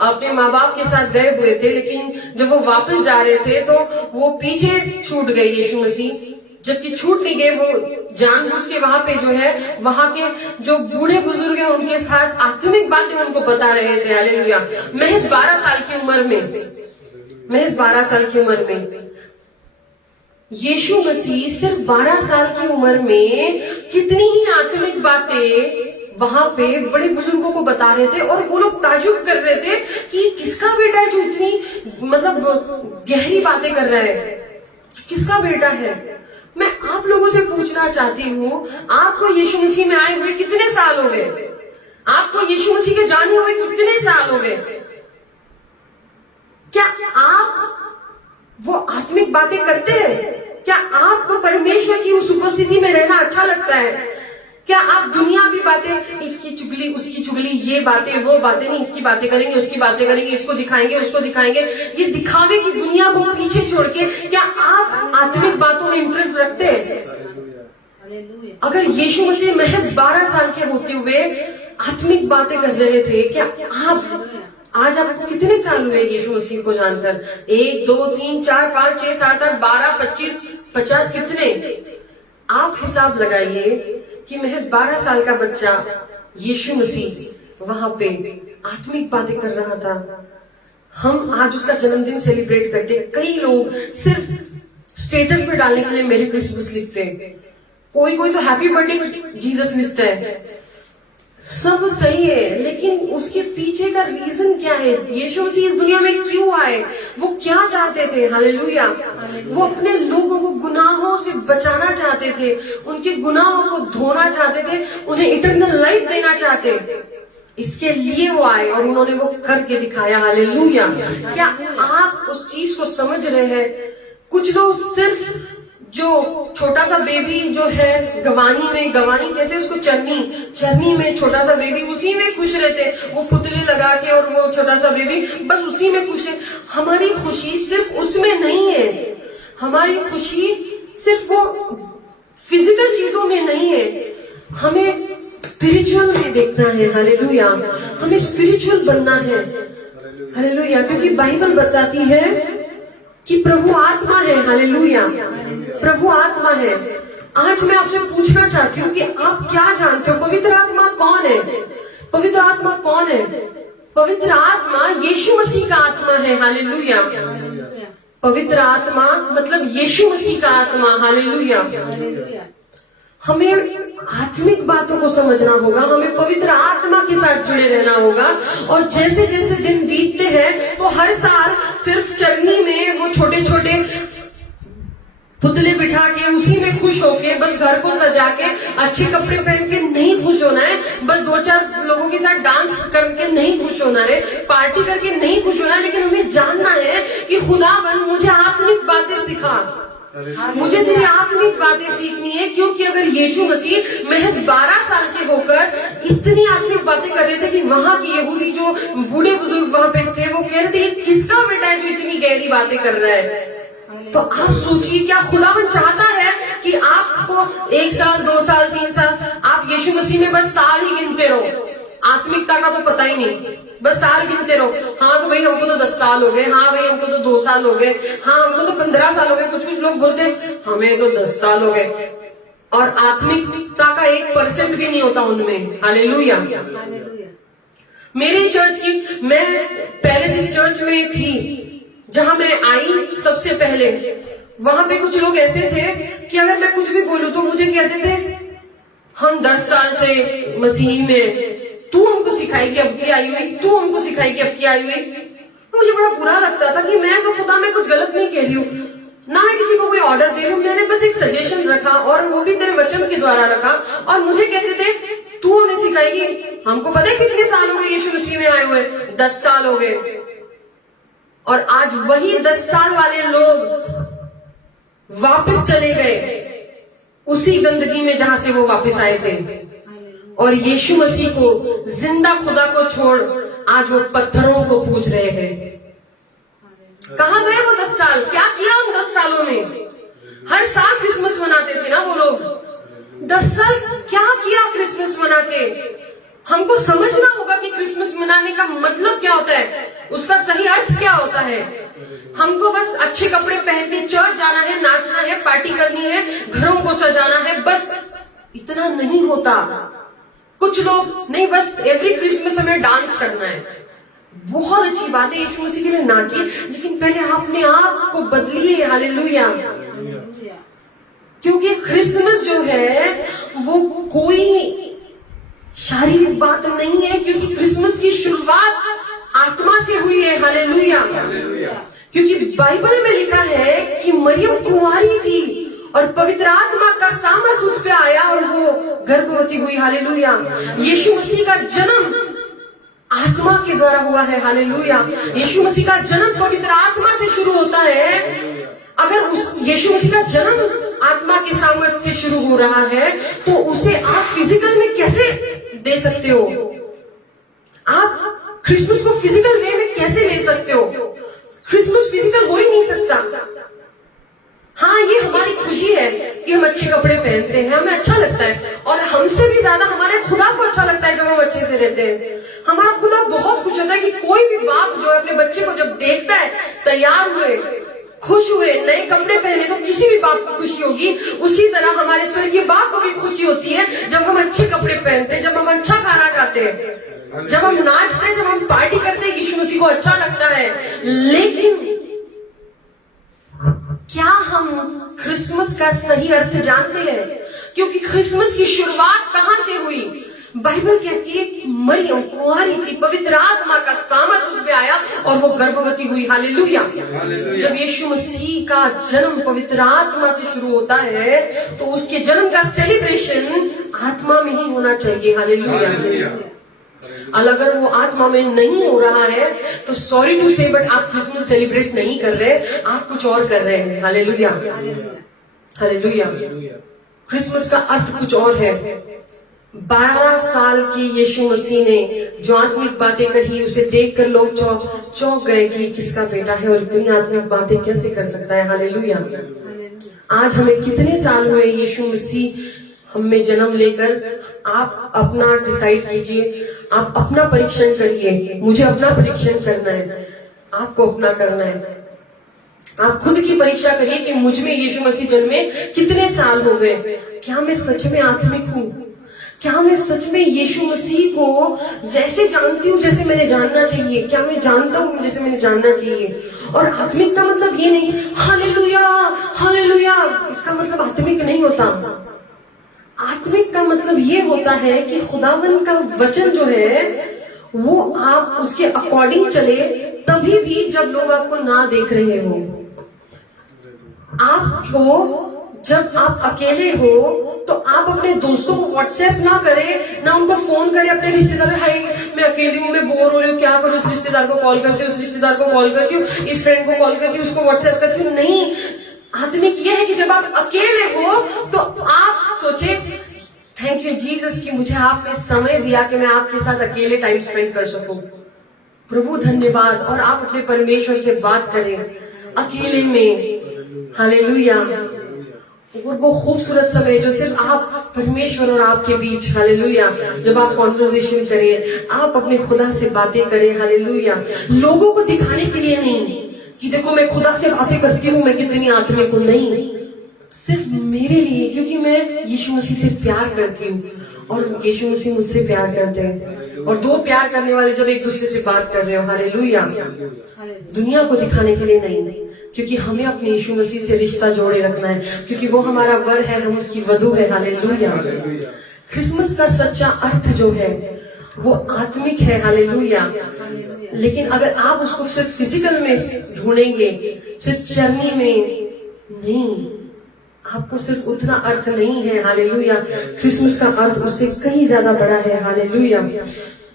अपने माँ बाप के साथ गए हुए थे, लेकिन जब वो वापस जा रहे थे तो वो पीछे छूट गए यीशु मसीह। जबकि छूट नहीं गए, वो जानबूझ के वहां पे जो है, वहां के जो बूढ़े बुजुर्ग हैं उनके साथ आत्मिक बातें उनको बता रहे थे। हालेलुया। महज 12 साल की उम्र में, महज 12 साल की उम्र में यीशु मसीह सिर्फ 12 साल की उम्र में कितनी ही आत्मिक बातें वहां पे बड़े बुजुर्गों को बता रहे थे, और वो लोग ताजुब कर रहे थे कि किसका बेटा है जो इतनी मतलब गहरी बातें कर रहा है, किसका बेटा है। मैं आप लोगों से पूछना चाहती हूँ, आपको यीशु मसीह में आए हुए कितने साल हो गए? आपको यीशु मसीह के जाने हुए कितने साल हो गए? क्या आप वो आत्मिक बातें करते हैं? क्या आपको परमेश्वर की उस उपस्थिति में रहना अच्छा लगता है? क्या आप दुनियावी बातें, इसकी चुगली उसकी चुगली, ये बातें वो बातें नहीं, इसकी बातें करेंगे उसकी बातें करेंगे, इसको दिखाएंगे उसको दिखाएंगे, ये दिखावे की दुनिया को पीछे छोड़ के क्या आप आत्मिक बातों में इंटरेस्ट रखते हैं? अगर यीशु मसीह महज 12 साल के होते हुए आत्मिक बातें कर रहे थे कि आप आज आपको कितने साल हुए यीशु मसीह को जानकर? 1, 2, 3, 4, 5, 6, 7, 8, 12, 25, 50 कितने? आप हिसाब लगाइए कि महज 12 साल का बच्चा यीशु मसीह वहां पे आत्मिक बातें कर रहा था। हम आज उसका जन्मदिन सेलिब्रेट करते हैं। कई लोग सिर्फ स्टेटस में डालने के लिए मेरी क्रिसमस लिखते हैं, कोई कोई तो हैप्पी बर्थडे जीसस लिखता है। सब सही है, लेकिन उसके पीछे का रीजन क्या है? यीशु मसीह इस दुनिया में क्यों आए? वो क्या चाहते थे? हालेलुया। वो अपने लोगों को गुनाहों से बचाना चाहते थे, उनके गुनाहों को धोना चाहते थे, उन्हें इटर्नल लाइफ देना चाहते। इसके लिए वो आए और उन्होंने वो करके दिखाया। हालेलुया। क्या आप उस चीज को समझ रहे हैं? कुछ लोग सिर्फ जो छोटा सा बेबी जो है गवानी कहते हैं उसको, चरनी में छोटा सा बेबी, उसी में खुश रहते, वो पुतले लगा के और वो छोटा सा बेबी बस उसी में खुश है। हमारी खुशी सिर्फ उसमें नहीं है, हमारी खुशी सिर्फ वो फिजिकल चीजों में नहीं है, हमें स्पिरिचुअल में देखना है। हालेलुया। हमें स्पिरिचुअल बनना है। हालेलुया। क्योंकि बाइबल बताती है कि प्रभु आत्मा है। हालेलुया। प्रभु आत्मा है। आज मैं आपसे पूछना चाहती हूँ कि आप क्या जानते हो? पवित्र आत्मा कौन है? पवित्र आत्मा कौन है? पवित्र आत्मा यीशु मसीह का आत्मा है। हालेलुया। पवित्र आत्मा मतलब यीशु मसीह का आत्मा। हालेलुया। हमें आत्मिक बातों को समझना होगा, हमें पवित्र आत्मा के साथ जुड़े रहना होगा। और जैसे जैसे दिन बीतते हैं तो हर साल सिर्फ चरनी में वो छोटे छोटे पुतले बिठा के उसी में खुश होके, बस घर को सजा के अच्छे कपड़े पहन के नहीं खुश होना है, बस 2-4 लोगों के साथ डांस करके नहीं खुश होना है, पार्टी करके नहीं खुश होना है। लेकिन हमें जानना है कि खुदावन मुझे आत्मिक बातें सिखा, मुझे तेरी आत्मिक बातें सीखनी है। क्योंकि अगर यीशु मसीह महज 12 साल के होकर इतनी आत्मिक बातें कर रहे थे कि वहां के यहूदी जो बूढ़े बुजुर्ग वहां पे थे वो कह रहे थे किसका बेटा है जो इतनी गहरी बातें कर रहा है? तो आप सोचिए, क्या खुदावन चाहता है कि आपको 1 साल, 2 साल, 3 साल आप यीशु मसीह में बस साल ही गिनते रहो? आत्मिकता का तो पता ही नहीं, बस साल गिनते रहो। हाँ तो भाई हमको तो 10 साल हो गए, हाँ भाई हमको तो 2 साल हो गए, हाँ हमको तो 15 साल हो गए। कुछ लोग बोलते हैं हमें तो 10 साल हो गए, और आत्मिकता का 1% भी नहीं होता उनमें। हालेलुया। मेरी चर्च की, मैं पहले जिस चर्च में थी जहां मैं आई सबसे पहले, वहां पे कुछ लोग ऐसे थे कि अगर मैं कुछ भी बोलूं तो मुझे कहते थे हम 10 साल से मसीह में, तू हमको सिखाएगी अब की आई हुई, तू हमको सिखाएगी अब की आई हुई। मुझे बड़ा बुरा लगता था कि मैं तो खुदा में कुछ गलत नहीं कह रही हूँ, ना मैं किसी को कोई ऑर्डर दे रही हूँ, मैंने बस एक सजेशन रखा और वो भी तेरे वचन के द्वारा रखा। और मुझे कहते थे तू हमें सिखाएगी। हमको पता है कितने साल हो गए यीशु मसीह में आए हुए? 10 साल हो गए। और आज वही 10 साल वाले लोग वापस चले गए उसी गंदगी में जहां से वो वापस आए थे, और यीशु मसीह को, जिंदा खुदा को छोड़ आज वो पत्थरों को पूज रहे हैं। कहां गए वो 10 साल? क्या किया उन 10 सालों में? हर साल क्रिसमस मनाते थे ना वो लोग। 10 साल क्या किया क्रिसमस मना के? हमको समझना होगा कि क्रिसमस मनाने का मतलब क्या होता है, उसका सही अर्थ क्या होता है। हमको बस अच्छे कपड़े पहन के चर्च जाना है, नाचना है, पार्टी करनी है, घरों को सजाना है, बस इतना नहीं होता। कुछ लोग नहीं, बस एवरी क्रिसमस हमें डांस करना है। बहुत अच्छी बात है, यीशु मसीह के लिए नाचिए, लेकिन पहले अपने आप को बदलिए। हालेलुया। क्योंकि क्रिसमस जो है वो कोई शारीरिक बात नहीं है, क्योंकि क्रिसमस की शुरुआत आत्मा से हुई है। हालेलुया। क्योंकि बाइबल में लिखा है कि मरियम कुंवारी थी और पवित्र आत्मा का सामर्थ उस पे आया और वो गर्भवती हुई। हालेलुया। यीशु मसीह का जन्म आत्मा के द्वारा हुआ है। हालेलुया। यीशु मसीह का जन्म पवित्र आत्मा से शुरू होता है। अगर उस यीशु मसीह का जन्म आत्मा के सामर्थ से शुरू हो रहा है तो उसे आप फिजिकल में कैसे दे सकते हो? आप क्रिसमस को फिजिकल वे में कैसे ले सकते हो? क्रिसमस फिजिकल हो ही नहीं सकता। हाँ, ये हमारी खुशी है कि हम अच्छे कपड़े पहनते हैं, हमें अच्छा लगता है, और हमसे भी ज्यादा हमारे खुदा को अच्छा लगता है जब हम अच्छे से रहते हैं। हमारा खुदा बहुत खुश होता है कि कोई भी बाप जो है अपने बच्चे को जब देखता है तैयार हुए, खुश हुए, नए कपड़े पहने, तो किसी भी बाप को खुशी होगी। उसी तरह हमारे स्वर्गीय बाप को भी खुशी होती है जब हम अच्छे कपड़े पहनते हैं, जब हम अच्छा खाना खाते हैं, जब हम नाचते हैं, जब हम पार्टी करते हैं। यीशु मसीह को अच्छा लगता है। लेकिन क्या हम क्रिसमस का सही अर्थ जानते हैं? क्योंकि क्रिसमस की शुरुआत कहां से हुई? बाइबल कहती है मरियम कुंवारी थी, पवित्र आत्मा का सामर्थ उस पे आया और वो गर्भवती हुई। हालेलुया। जब यीशु मसीह का जन्म पवित्र आत्मा से शुरू होता है तो उसके जन्म का सेलिब्रेशन आत्मा में ही होना चाहिए। हालेलुया। अगर वो आत्मा में नहीं हो रहा है तो सॉरी टू से बट आप क्रिसमस सेलिब्रेट नहीं कर रहे, आप कुछ और कर रहे हैं। Hallelujah, hallelujah. क्रिसमस का अर्थ कुछ और है। 12 साल की यीशु मसीह ने जो आत्मिक बातें कही, उसे देखकर लोग चौंक गए कि किसका बेटा है और इतनी आत्मिक बातें कैसे कर सकता है। हालेलुया। आज हमें कितने साल हुए यीशु मसीह हम में जन्म लेकर? आप अपना डिसाइड कीजिए, आप अपना परीक्षण करिए। मुझे अपना परीक्षण करना है, आपको अपना करना है। आप खुद की परीक्षा करिए कि मुझ में यीशु मसीह जन्मे कितने साल हो गए। क्या मैं सच में आत्मिक हूँ? क्या मैं सच में यीशु मसीह को वैसे जानती हूँ जैसे मैंने जानना चाहिए? क्या मैं जानता हूँ जैसे मैंने जानना चाहिए? और आत्मिक का मतलब ये नहीं हालेलुया हालेलुया, इसका मतलब आत्मिक नहीं होता। आत्मिक का मतलब ये होता है कि खुदावन का वचन जो है वो आप उसके अकॉर्डिंग चले, तभी भी जब लोग आपको ना देख रहे हो। आपको जब आप अकेले हो तो आप अपने दोस्तों को व्हाट्सएप ना करें, ना उनको फोन करें, अपने रिश्तेदार हाय मैं अकेली हूँ, मैं बोर हो रही हूँ, क्या करूँ? इस रिश्तेदार को कॉल करती हूँ, उस रिश्तेदार को कॉल करती हूँ, इस फ्रेंड को कॉल करती हूँ, उसको व्हाट्सएप करती हूँ। नहीं, आत्मिक यह है कि जब आप अकेले हो तो आप सोचे थैंक यू जीसस कि मुझे आपने समय दिया कि मैं आपके साथ अकेले टाइम स्पेंड कर सकूं। प्रभु धन्यवाद। और आप अपने परमेश्वर से बात करें अकेले में। हालेलुया। और वो खूबसूरत समय जो सिर्फ आप परमेश्वर और आपके बीच। हालेलुया। जब आप कॉन्वर्सेशन करें, आप अपने खुदा से बातें करें। हालेलुया। लोगों को दिखाने के लिए नहीं कि देखो मैं खुदा से बातें करती हूँ, मैं कितनी आत्मिक हूँ। नहीं, सिर्फ मेरे लिए, क्योंकि मैं यीशु मसीह से प्यार करती हूँ और यीशु मसीह मुझसे प्यार करते हैं। और दो प्यार करने वाले जब एक दूसरे से बात कर रहे हो। हालेलुया। दुनिया को दिखाने के लिए नहीं, क्योंकि हमें अपने यीशु मसीह से रिश्ता जोड़े रखना है, क्योंकि वो हमारा वर है, हम उसकी वधू है। हालेलुया। क्रिसमस का सच्चा अर्थ जो है वो आत्मिक है। हालेलुया। लेकिन अगर आप उसको सिर्फ फिजिकल में ढूंढेंगे, सिर्फ चरनी में नहीं, आपको सिर्फ उतना अर्थ नहीं है। हालेलुया। क्रिसमस का अर्थ उससे कहीं ज्यादा बड़ा है। हालेलुया।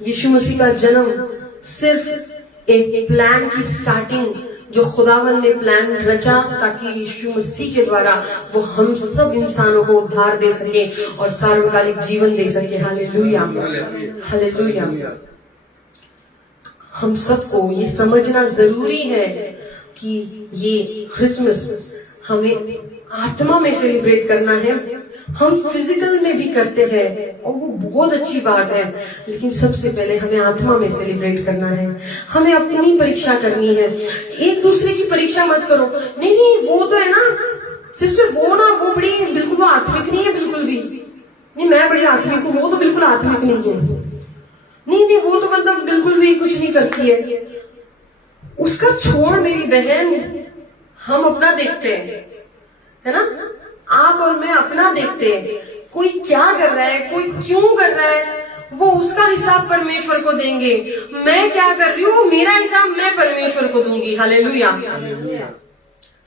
यीशु मसीह का जन्म सिर्फ एक प्लान की स्टार्टिंग, जो खुदावन ने प्लान रचा ताकि यीशु मसीह के द्वारा वो हम सब इंसानों को उद्धार दे सके और सार्वकालिक जीवन दे सके। Hallelujah, hallelujah. हम सबको ये समझना जरूरी है कि ये क्रिसमस हमें आत्मा में सेलिब्रेट करना है। हम फिजिकल में भी करते हैं और वो बहुत अच्छी बात है, लेकिन सबसे पहले हमें आत्मा में सेलिब्रेट करना है। हमें अपनी परीक्षा करनी है। एक दूसरे की परीक्षा मत करो। नहीं नहीं, वो तो है ना सिस्टर, वो ना वो बड़ी बिल्कुल वो आत्मिक नहीं है, बिल्कुल भी नहीं। मैं बड़ी आत्मिक हूँ, वो तो बिल्कुल आत्मिक नहीं है। नहीं नहीं, वो तो मतलब बिल्कुल भी कुछ नहीं करती है। उसका छोड़ मेरी बहन, हम अपना देखते हैं, है ना। आप और मैं अपना देखते हैं। कोई क्या कर रहा है, कोई क्यों कर रहा है, वो उसका हिसाब परमेश्वर को देंगे। मैं क्या कर रही हूँ, मेरा हिसाब मैं परमेश्वर को दूंगी। हालेलुया।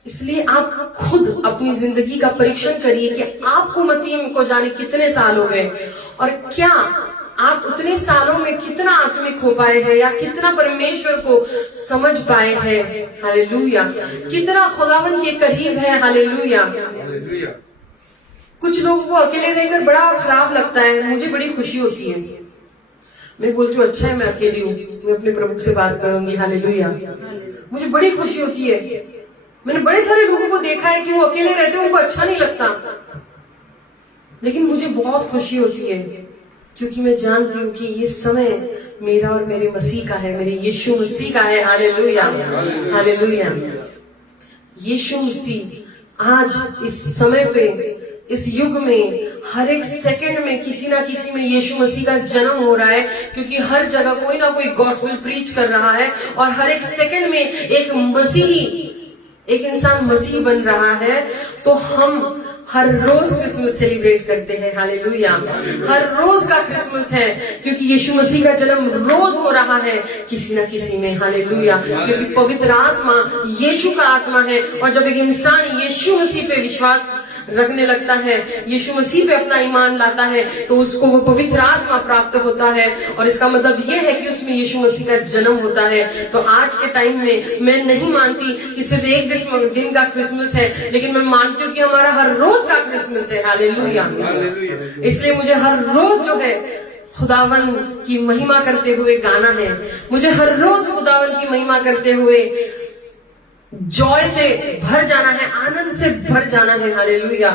इसलिए आप खुद अपनी जिंदगी का परीक्षण करिए कि आपको मसीह को जाने कितने साल हो गए और क्या आप उतने सालों में कितना आत्मिक हो पाए हैं या कितना परमेश्वर को समझ पाए हैं। हालेलुया। कितना खुदावन के करीब है। हालेलुया। कुछ लोगों को अकेले रहकर बड़ा खराब लगता है, मुझे बड़ी खुशी होती है। मैं बोलती हूँ अच्छा है मैं अकेली हूँ, मैं अपने प्रभु से बात करूंगी। हालेलुया। मुझे बड़ी खुशी होती है। मैंने बड़े सारे लोगों को देखा है कि वो अकेले रहते हैं, उनको अच्छा नहीं लगता। लेकिन मुझे बहुत खुशी होती है क्योंकि मैं जानती हूँ कि ये समय मेरा और मेरे मसीह का है, मेरे यीशु मसीह का है। Hallelujah, hallelujah. यीशु मसीह आज इस समय पे, इस युग में, हर एक सेकंड में किसी ना किसी में यीशु मसीह का जन्म हो रहा है, क्योंकि हर जगह कोई ना कोई गॉस्पेल प्रीच कर रहा है और हर एक सेकंड में एक मसीही, एक इंसान मसीह बन रहा है। तो हम हर रोज क्रिसमस सेलिब्रेट करते हैं। हालेलुया, हर रोज का क्रिसमस है क्योंकि यीशु मसीह का जन्म रोज हो रहा है किसी ना किसी में। हालेलुया, क्योंकि पवित्र आत्मा यीशु का आत्मा है और जब एक इंसान यीशु मसीह पे विश्वास रखने लगता है, यीशु मसीह पे अपना ईमान लाता है, तो उसको वो पवित्र आत्मा प्राप्त होता है। और इसका मतलब ये है कि उसमें यीशु मसीह का जन्म होता है। तो आज के टाइम में मैं नहीं मानती कि सिर्फ एक दिन का क्रिसमस है, लेकिन मैं मानती हूँ कि हमारा हर रोज का क्रिसमस है। हालेलुया। इसलिए मुझे हर रोज जो है खुदावन की महिमा करते हुए गाना है। मुझे हर रोज खुदावन की महिमा करते हुए जॉय से भर जाना है, आनंद से भर जाना है। Hallelujah,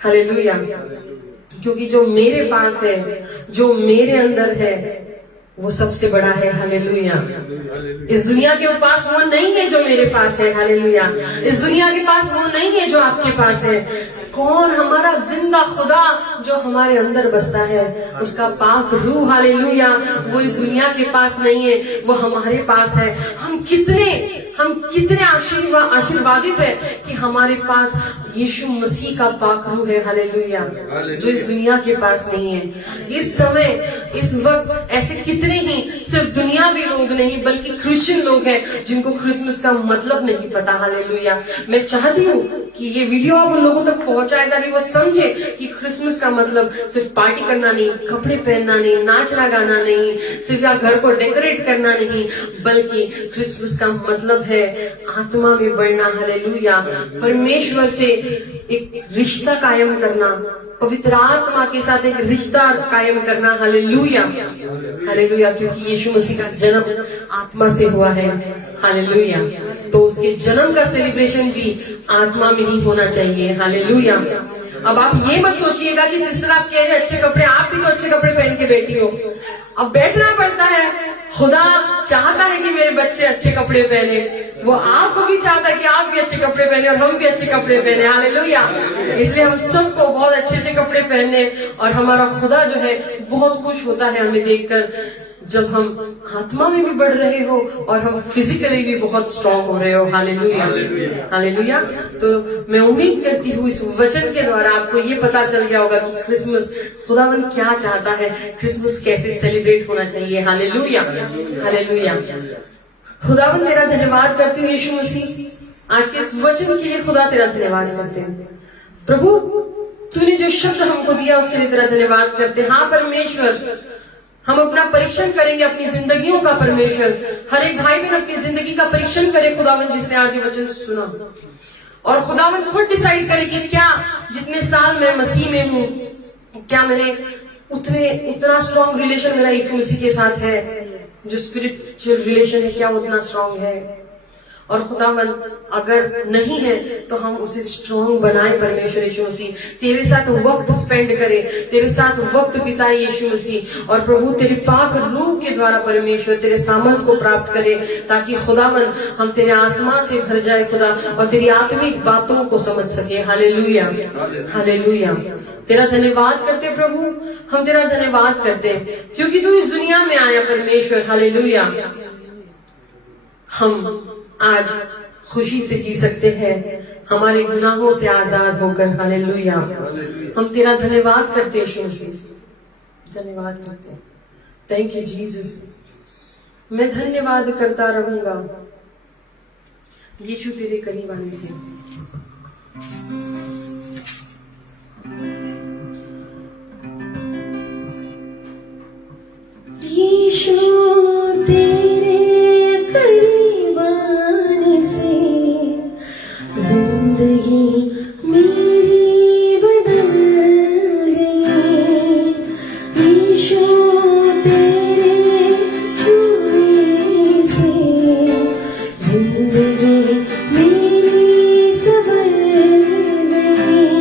hallelujah. क्योंकि जो मेरे पास है, जो मेरे अंदर है, वो सबसे बड़ा है। हालेलुया। इस दुनिया के पास वो नहीं है जो मेरे पास है। हालेलुया। इस दुनिया के पास वो नहीं है जो आपके पास है। कौन? हमारा जिंदा खुदा जो हमारे अंदर बसता है, उसका पाक रूह। हालेलुया। वो इस दुनिया के पास नहीं है, वो हमारे पास है। हम कितने आशीर्वादित है कि हमारे पास यीशु मसीह का पाक रूह है। हालेलुया, जो इस दुनिया के पास नहीं है। इस समय, इस वक्त ऐसे कितने ही सिर्फ दुनियावी लोग नहीं बल्कि क्रिश्चियन लोग हैं जिनको क्रिसमस का मतलब नहीं पता। हालेलुया। मैं चाहती हूँ कि ये वीडियो आप उन लोगों तक पहुंचाए ताकि वो समझे कि क्रिसमस का मतलब सिर्फ पार्टी करना नहीं, कपड़े पहनना नहीं, नाचना गाना नहीं, सिर्फ या घर को डेकोरेट करना नहीं, बल्कि क्रिसमस का मतलब है आत्मा में बढ़ना। हालेलुया। परमेश्वर से एक रिश्ता कायम करना, पवित्र आत्मा के साथ एक रिश्ता कायम करना। Hallelujah, hallelujah. क्योंकि यीशु मसीह का जन्म आत्मा से हुआ है। हालेलुया। तो उसके जन्म का सेलिब्रेशन भी आत्मा में ही होना चाहिए। हालेलुया। अब आप ये मत सोचिएगा कि सिस्टर आप कह रहे अच्छे कपड़े, आप भी तो अच्छे कपड़े पहन के बैठी हो। अब बैठना पड़ता है। खुदा चाहता है कि मेरे बच्चे अच्छे कपड़े पहने, वो आपको भी चाहता है कि आप भी अच्छे कपड़े पहने और हम भी अच्छे कपड़े पहने। हालेलुया। इसलिए हम सबको बहुत अच्छे अच्छे कपड़े पहनने, और हमारा खुदा जो है बहुत खुश होता है हमें देखकर, जब हम आत्मा में भी बढ़ रहे हो और हम फिजिकली भी बहुत स्ट्रांग हो रहे हो। Hallelujah, hallelujah. तो मैं उम्मीद करती हूँ इस वचन के द्वारा आपको ये पता चल गया होगा कि क्रिसमस खुदावन क्या चाहता है, क्रिसमस कैसे सेलिब्रेट होना चाहिए। Hallelujah, hallelujah. खुदावन तेरा धन्यवाद करती हूँ यीशु मसीह, आज के इस वचन के लिए खुदा तेरा धन्यवाद करते हैं। प्रभु तूने जो शब्द हमको दिया उसके लिए तेरा धन्यवाद करते हैं। हाँ परमेश्वर, हम अपना परीक्षण करेंगे अपनी जिंदगियों का। परमेश्वर, हर एक भाई बहन अपनी जिंदगी का परीक्षण करे खुदावन, जिसने आज ये वचन सुना, और खुदावन खुद डिसाइड करे कि क्या जितने साल मैं मसीह में हूँ, क्या मैंने उतना स्ट्रॉन्ग रिलेशन मेरा यीशु मसीह के साथ है, जो स्पिरिचुअल रिलेशन है क्या उतना स्ट्रॉन्ग है। और खुदावन अगर नहीं है तो हम उसे स्ट्रॉन्ग बनाए परमेश्वर यीशु मसीह, तेरे साथ वक्त स्पेंड करे, तेरे साथ वक्त बिताए यीशु मसीह। और प्रभु तेरे पाक रूह के द्वारा परमेश्वर तेरे सामर्थ को प्राप्त करे, ताकि खुदावन हम तेरे आत्मा से भर जाए खुदा, और तेरी आत्मिक बातों को समझ सके। Hallelujah, hallelujah. तेरा धन्यवाद करते प्रभु, हम तेरा धन्यवाद करते क्योंकि तू इस दुनिया में आया परमेश्वर। हालेलुया। हम आज खुशी से जी सकते हैं, हमारे गुनाहों से आजाद होकर। हालेलुया। हम तेरा धन्यवाद करते हैं यीशु मसीह, धन्यवाद करते हैं। Thank you Jesus. मैं धन्यवाद करता रहूंगा यीशु तेरे करीब आने से। यीशु तेरे करीब आने से जिंदगी मेरी बदल गई। यीशु तेरे छूने से जिंदगी मेरी संवर गई।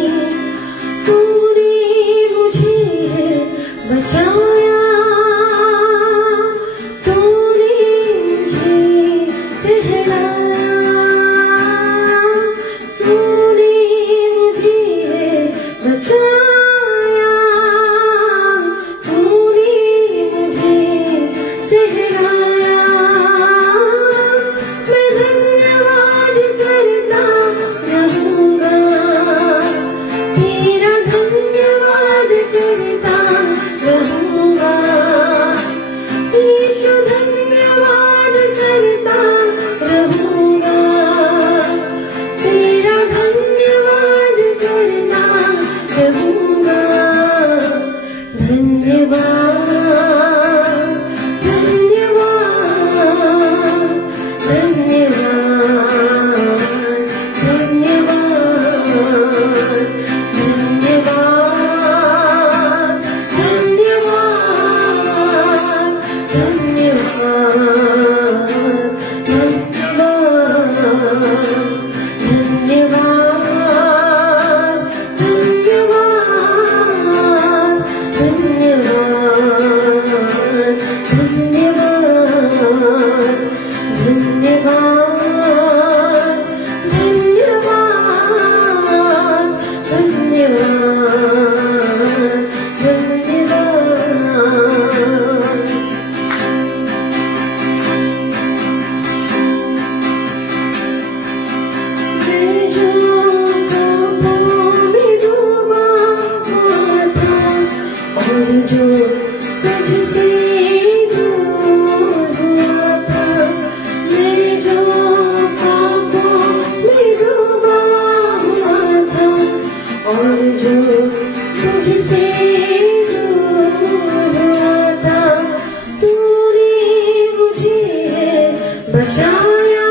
बचाया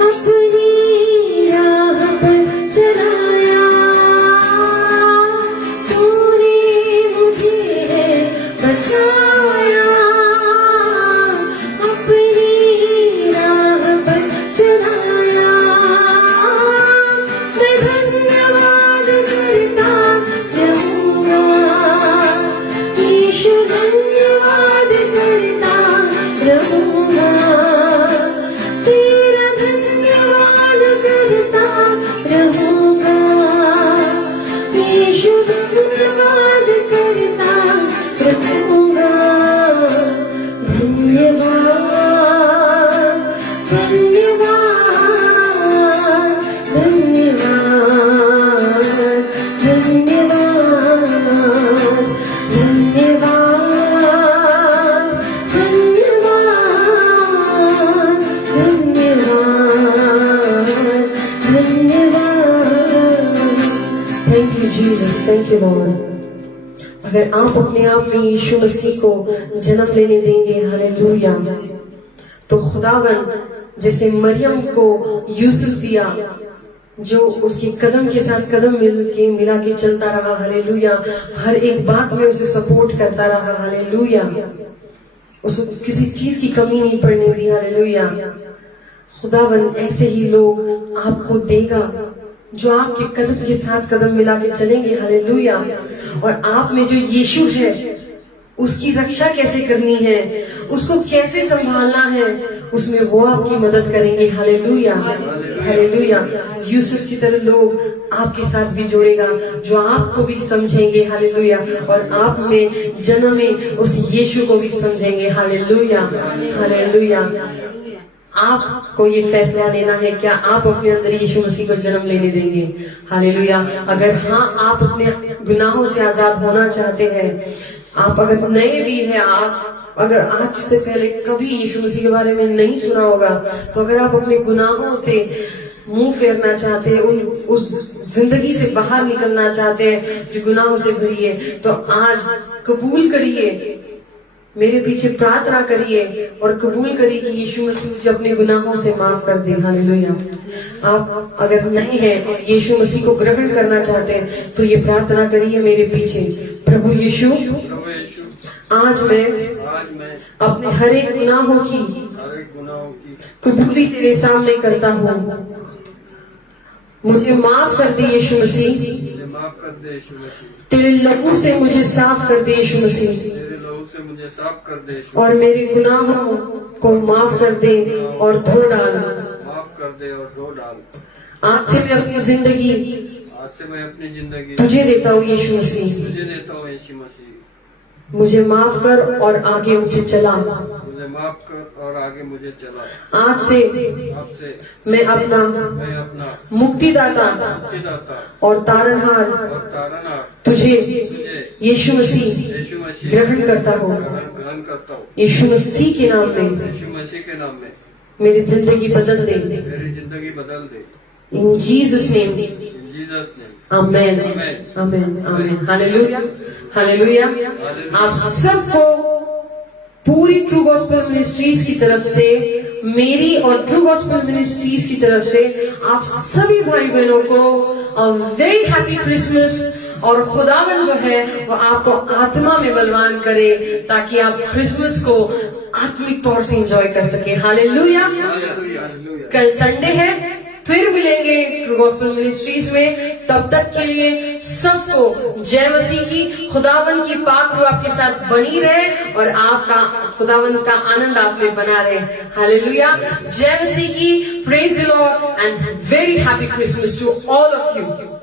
अपनी राह पर चलाया तूने मुझे बचाया अपनी राह पर चलाया मैं धन्यवाद करता रहूँगा यीशु धन्यवाद करता रहूँगा तेरा धन्यवाद करता रहूँगा यीशु धन्यवाद करता रहूँगा धन्यवाद धन्यवाद धन्यवाद धन्यवाद धन्यवाद धन्यवाद धन्यवाद thank you Jesus thank you Lord अगर आप अपने आप में यीशु मसीह को जन्म लेने देंगे हालेलुया तो खुदावन जैसे मरियम को यूसुफ दिया जो उसके कदम के साथ कदम मिला के चलता रहा हालेलुया हर एक बात में उसे सपोर्ट करता रहा हालेलुया उसको किसी चीज की कमी नहीं पड़ने दी हालेलुया खुदावन ऐसे ही लोग आपको देगा जो आपके कदम के साथ कदम मिला के चलेंगे हालेलुया और आप में जो यीशु है उसकी रक्षा कैसे करनी है उसको कैसे संभालना है उसमें वो आपकी मदद करेंगे हालेलुया हालेलुया यूसुफ की तरह लोग आपके साथ भी जोड़ेगा जो आपको भी समझेंगे हालेलुया और आप में जन्मे उस यीशु को भी समझेंगे हालेलुया हालेलुया आपको ये फैसला लेना है क्या आप अपने अंदर यीशु मसीह को जन्म लेने देंगे हालेलुया अगर हाँ आप अपने गुनाहों से आजाद होना चाहते हैं आप अगर नए भी हैं आप अगर आज से पहले कभी यीशु मसीह के बारे में नहीं सुना होगा तो अगर आप अपने गुनाहों से मुंह फेरना चाहते हैं उस जिंदगी से बाहर निकलना चाहते हैं जो गुनाहों से भरी है तो आज कबूल करिए मेरे पीछे प्रार्थना करिए और कबूल करिए कि यीशु मसीह मुझे अपने गुनाहों से माफ कर दे हालेलुया आप अगर नहीं है यीशु मसीह को ग्रहण करना चाहते हैं तो ये प्रार्थना करिए मेरे पीछे प्रभु यीशु आज मैं अपने हर एक गुनाहों की कबूली तेरे सामने करता हूँ मुझे माफ कर दे यीशु मसीह तेरे लहू से मुझे साफ कर दे यीशु मसीह से मुझे साफ कर दे और मेरे गुनाहों को माफ कर दे और धो डाल माफ कर दे और धो डाल आज से मैं अपनी जिंदगी तुझे देता हूँ यीशु मसीह तुझे देता हूँ यीशु मसीह मुझे माफ कर और आगे मुझे चला मुझे माफ कर और आगे मुझे चला आज से मैं अपना मुक्तिदाता और तारनहार तुझे यीशु मसीह ग्रहण करता हूँ यीशु मसीह के नाम में मेरी जिंदगी बदल दे in Jesus name amen amen amen hallelujah hallelujah आप सबको पूरी ट्रू गॉस्पेल मिनिस्ट्रीज की तरफ से मेरी और ट्रू गॉस्पेल मिनिस्ट्रीज की तरफ से आप सभी भाई बहनों को वेरी हैप्पी क्रिसमस और खुदावन जो है वो आपको आत्मा में बलवान करे ताकि आप क्रिसमस को आत्मिक तौर से एंजॉय कर सके हालेलुया कल संडे है फिर मिलेंगे ट्रू गॉस्पेल मिनिस्ट्रीज में तब तक के लिए सबको जय मसीह की खुदावन की पाक रूह आपके साथ बनी रहे और आपका खुदावन का आनंद आप में बना रहे हालेलुया जय मसीह की praise the lord and very happy Christmas to all of you